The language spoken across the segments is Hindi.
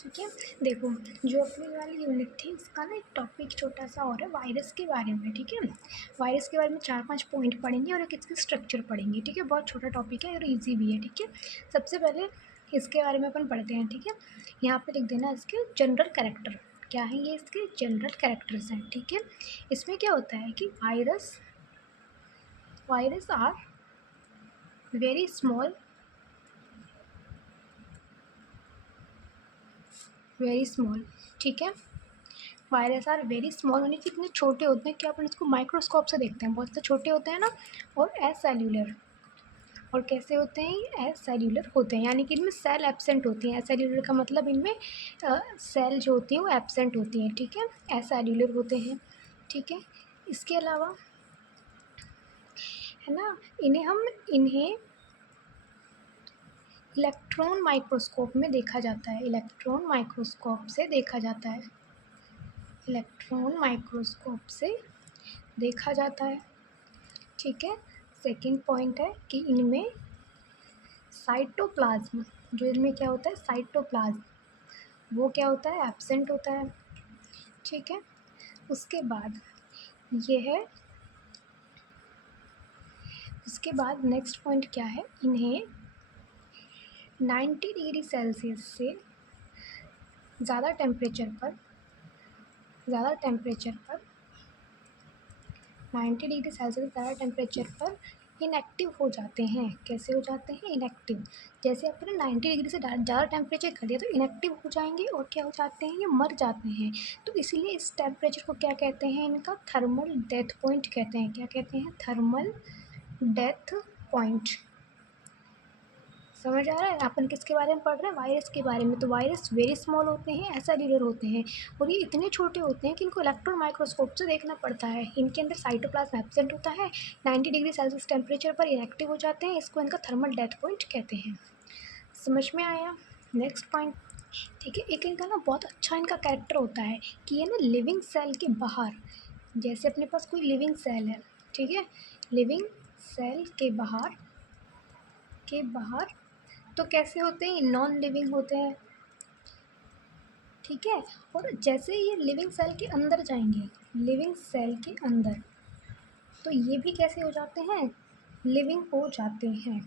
ठीक है। देखो, जो अपनी वाली यूनिट थी इसका ना एक टॉपिक छोटा सा और है वायरस के बारे में। ठीक है, वायरस के बारे में 4-5 पॉइंट पढ़ेंगे और एक इसकी स्ट्रक्चर पढ़ेंगे। ठीक है, बहुत छोटा टॉपिक है और इजी भी है। ठीक है, सबसे पहले इसके बारे में अपन पढ़ते हैं। ठीक है, यहाँ पे लिख देना इसके जनरल कैरेक्टर क्या है, ये इसके जनरल कैरेक्टर्स हैं। ठीक है, इसमें क्या होता है कि वायरस आर वेरी स्मॉल, ठीक है। वायरस आर वेरी स्मॉल यानी कि इतने छोटे होते हैं कि अपन इसको माइक्रोस्कोप से देखते हैं, बहुत से छोटे होते हैं ना। और एज सेल्यूलर, और कैसे होते हैं ये एज सेल्यूलर होते हैं, यानी कि इनमें सेल एब्सेंट होती हैं। एज सेल्यूलर का मतलब इनमें सेल जो होती हैं वो एब्सेंट होती हैं। ठीक है, एज सेल्यूलर होते हैं। ठीक है, इसके अलावा है ना, इन्हें इलेक्ट्रॉन माइक्रोस्कोप में देखा जाता है, इलेक्ट्रॉन माइक्रोस्कोप से देखा जाता है, इलेक्ट्रॉन माइक्रोस्कोप से देखा जाता है। ठीक है, सेकंड पॉइंट है कि इनमें साइटोप्लाज्म, जो इनमें क्या होता है साइटोप्लाज्म, वो क्या होता है एब्सेंट होता है। ठीक है, उसके बाद ये है, उसके बाद नेक्स्ट पॉइंट क्या है, इन्हें 90 डिग्री सेल्सियस से ज़्यादा टेम्परेचर पर 90 डिग्री सेल्सियस से ज़्यादा टेम्परेचर पर इनएक्टिव हो जाते हैं। कैसे हो जाते हैं इनएक्टिव, जैसे अपने 90 डिग्री से ज़्यादा टेम्परेचर कर दिया तो इनएक्टिव हो जाएंगे और क्या हो जाते हैं, ये मर जाते हैं। तो इसीलिए इस टेम्परेचर को क्या कहते हैं, इनका थर्मल डेथ पॉइंट कहते हैं। क्या कहते हैं, थर्मल डेथ पॉइंट। समझ आ रहा है, अपन किसके बारे में पढ़ रहे हैं, वायरस के बारे में। तो वायरस वेरी स्मॉल होते हैं, एसेल्यूलर होते हैं, और ये इतने छोटे होते हैं कि इनको इलेक्ट्रॉन माइक्रोस्कोप से देखना पड़ता है। इनके अंदर साइटोप्लाज्म एब्सेंट होता है, 90 डिग्री सेल्सियस टेम्परेचर पर इनएक्टिव हो जाते हैं, इसको इनका थर्मल डेथ पॉइंट कहते हैं। समझ में आया। नेक्स्ट पॉइंट, ठीक है, एक इनका ना बहुत अच्छा इनका कैरेक्टर होता है कि ये ना लिविंग सेल के बाहर, जैसे अपने पास कोई लिविंग सेल है, ठीक है, लिविंग सेल के बाहर तो कैसे होते हैं, नॉन लिविंग होते हैं। ठीक है, और जैसे ये लिविंग सेल के अंदर जाएंगे, लिविंग सेल के अंदर, तो ये भी कैसे हो जाते हैं, लिविंग हो जाते हैं।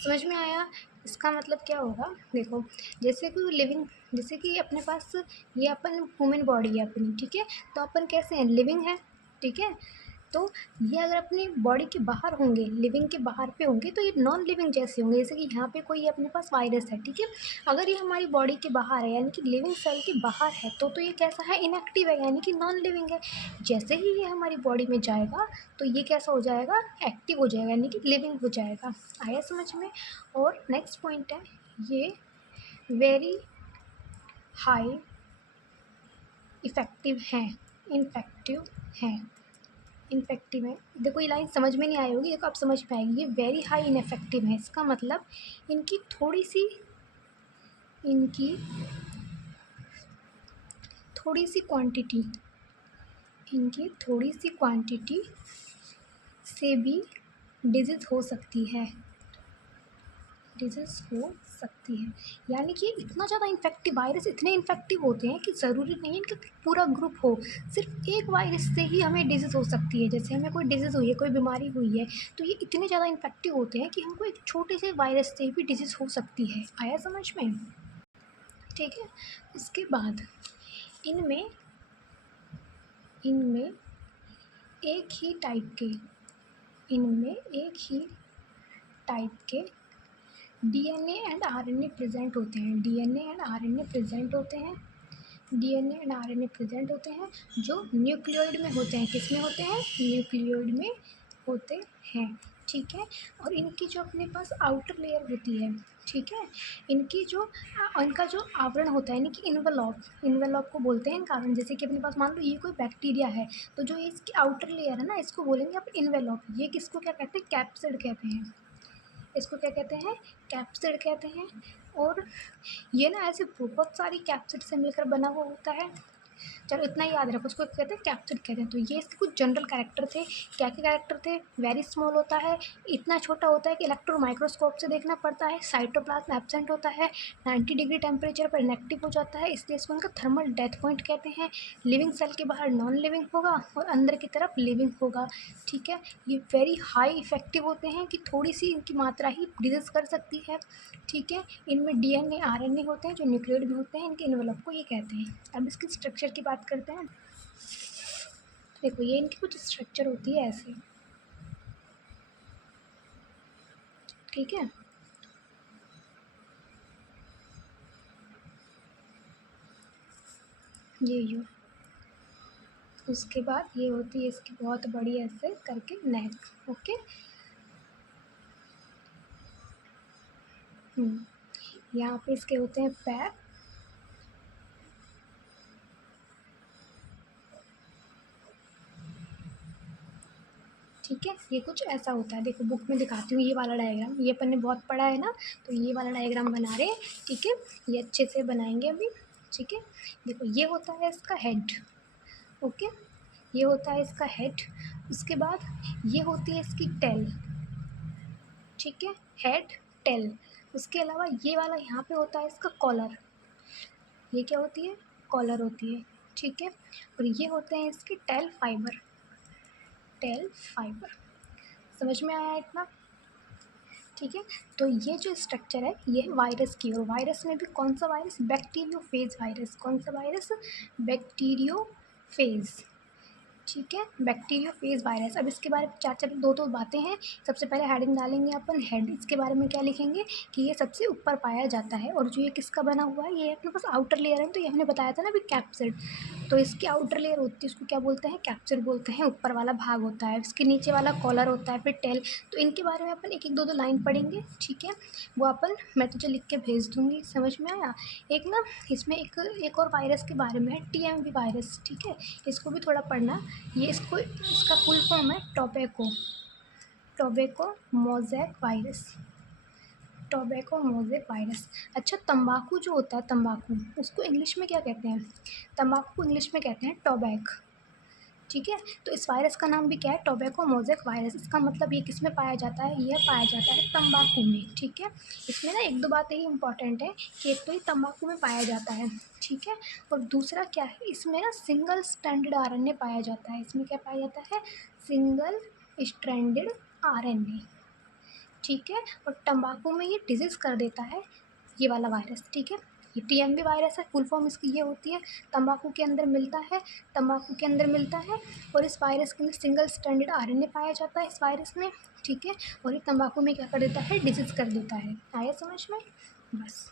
समझ में आया। इसका मतलब क्या होगा, देखो, जैसे कि अपने पास ये अपन ह्यूमन बॉडी है अपनी, ठीक है, तो अपन कैसे हैं, लिविंग है। ठीक है, तो ये अगर अपनी बॉडी के बाहर होंगे, लिविंग के बाहर पे होंगे, तो ये नॉन लिविंग जैसे होंगे। जैसे कि यहाँ पे कोई अपने पास वायरस है, ठीक है, अगर ये हमारी बॉडी के बाहर है यानी कि लिविंग सेल के बाहर है, तो ये कैसा है, इनएक्टिव है, यानी कि नॉन लिविंग है। जैसे ही ये हमारी बॉडी में जाएगा तो ये कैसा हो जाएगा, एक्टिव हो जाएगा, यानी कि लिविंग हो जाएगा। आया समझ में। और नेक्स्ट पॉइंट है, ये वेरी हाई इफ़ेक्टिव हैं, इनफेक्टिव है। देखो ये लाइन समझ में नहीं आई होगी, देखो अब समझ में आएगी। ये वेरी हाई इनफेक्टिव है, इसका मतलब इनकी थोड़ी सी क्वांटिटी, इनकी थोड़ी सी क्वांटिटी से भी डिजीज़ हो सकती है, यानी कि इतना ज़्यादा इन्फेक्टिव, वायरस इतने इन्फेक्टिव होते हैं कि ज़रूरी नहीं है इनका पूरा ग्रुप हो, सिर्फ एक वायरस से ही हमें डिजीज़ हो सकती है। जैसे हमें कोई डिजीज़ हुई है, कोई बीमारी हुई है, तो ये इतने ज़्यादा इन्फेक्टिव होते हैं कि हमको एक छोटे से वायरस से भी डिजीज़ हो सकती है। आया समझ में। ठीक है, उसके बाद इनमें एक ही टाइप के डीएनए एंड आरएनए प्रेजेंट होते हैं, डीएनए एंड आरएनए प्रेजेंट होते हैं, जो न्यूक्लियोइड में होते हैं। किस में होते हैं, न्यूक्लियोइड में होते हैं। ठीक है, और इनकी जो अपने पास आउटर लेयर होती है, ठीक है, इनका जो आवरण होता है, यानी कि इन्वेलॉप को बोलते हैं इनका आवरण। जैसे कि अपने पास मान लो ये कोई बैक्टीरिया है, तो जो इसकी आउटर लेयर है ना, इसको बोलेंगे आप इन्वेलॉप। ये किसको क्या कहते हैं, कैप्सिड कहते हैं, इसको क्या कहते हैं, कैप्सिड कहते हैं। और ये ना ऐसे बहुत सारी कैप्सिड से मिलकर बना हुआ होता है। चलो इतना ही याद रखो, उसको कहते हैं कैप्सिड कहते हैं। तो ये इसके कुछ जनरल कैरेक्टर थे। क्या क्या कैरेक्टर थे? वेरी स्मॉल होता है, इतना छोटा होता है कि इलेक्ट्रॉन माइक्रोस्कोप से देखना पड़ता है, साइटोप्लाज्म एब्सेंट होता है, 90 डिग्री टेम्परेचर पर इनएक्टिव हो जाता है, इसलिए इसको उनका थर्मल डेथ पॉइंट कहते हैं। लिविंग सेल के बाहर नॉन लिविंग होगा और अंदर की तरफ लिविंग होगा, ठीक है। ये वेरी हाई इफेक्टिव होते हैं कि थोड़ी सी इनकी मात्रा ही डिजीज कर सकती है, ठीक है। इनमें डीएनए आरएनए होते हैं जो न्यूक्लियोइड भी होते हैं, इनके इन्वेलप को ये कहते हैं। अब इसकी स्ट्रक्चर की बात करते हैं। देखो ये इनकी कुछ स्ट्रक्चर होती है ऐसे, ठीक है। ये उसके बाद ये होती है इसकी बहुत बड़ी ऐसे करके नेक, ओके। यहाँ पे इसके होते हैं पैर, ठीक है। ये कुछ ऐसा होता है, देखो बुक में दिखाती हूँ ये वाला डायग्राम, ये अपन ने बहुत पढ़ा है ना, तो ये वाला डायग्राम बना रहे हैं, ठीक है। ये अच्छे से बनाएंगे अभी, ठीक है। देखो ये होता है इसका हेड, ओके। ये होता है इसका हेड, उसके बाद ये होती है इसकी टेल, ठीक है। हेड टेल, उसके अलावा ये वाला यहाँ पे होता है इसका कॉलर, ये क्या होती है? कॉलर होती है, ठीक है। और ये होते हैं इसके टेल फाइबर, टेल फाइबर। समझ में आया इतना? ठीक है। तो ये जो स्ट्रक्चर है ये वायरस की, और वायरस में भी कौन सा वायरस? Bacteriophage virus. कौन सा वायरस? बैक्टीरियोफेज, ठीक है। Bacteriophage virus. अब इसके बारे में चार चार दो बातें हैं। सबसे पहले हेडिंग डालेंगे अपन हेड, इसके बारे में क्या लिखेंगे कि ये सबसे ऊपर पाया जाता है, और जो ये किसका बना हुआ है, ये अपने पास आउटर लेयर है, तो ये हमने बताया था ना अभी कैप्सिड, तो इसकी आउटर लेयर होती है, उसको क्या बोलते हैं? कैप्सिड बोलते हैं। ऊपर वाला भाग होता है, इसके नीचे वाला कॉलर होता है, फिर टेल। तो इनके बारे में अपन एक एक दो लाइन पढ़ेंगे, ठीक है। वो अपन मैं तुझे लिख के भेज दूँगी, समझ में आया? एक ना इसमें एक और वायरस के बारे में है, टीएमवी वायरस, ठीक है। इसको भी थोड़ा पढ़ना। ये इसका फुल फॉर्म है tobacco, tobacco mosaic virus, tobacco mosaic virus. अच्छा, तंबाकू जो होता है, तंबाकू उसको इंग्लिश में क्या कहते हैं? तंबाकू को इंग्लिश में कहते हैं टोबैक, ठीक है। तो इस वायरस का नाम भी क्या है? Tobacco mosaic virus. इसका मतलब ये किस में पाया जाता है? यह पाया जाता है तंबाकू में, ठीक है। इसमें ना एक दो बातें ही इंपॉर्टेंट है कि एक तो ये तंबाकू में पाया जाता है, ठीक है। और दूसरा क्या है, इसमें ना सिंगल स्ट्रैंडेड आरएनए पाया जाता है। इसमें क्या पाया जाता है? सिंगल स्ट्रैंडेड आरएनए, ठीक है। और तंबाकू में ये डिजीज़ कर देता है, ये वाला वायरस, ठीक है। ये टीएमवी वायरस है, फुल फॉर्म इसकी ये होती है। तंबाकू के अंदर मिलता है, तंबाकू के अंदर मिलता है, और इस वायरस के अंदर सिंगल स्ट्रैंडेड आरएनए पाया जाता है इस वायरस में, ठीक है। और ये तंबाकू में क्या कर देता है? डिजीज़ कर देता है। आया समझ में? बस।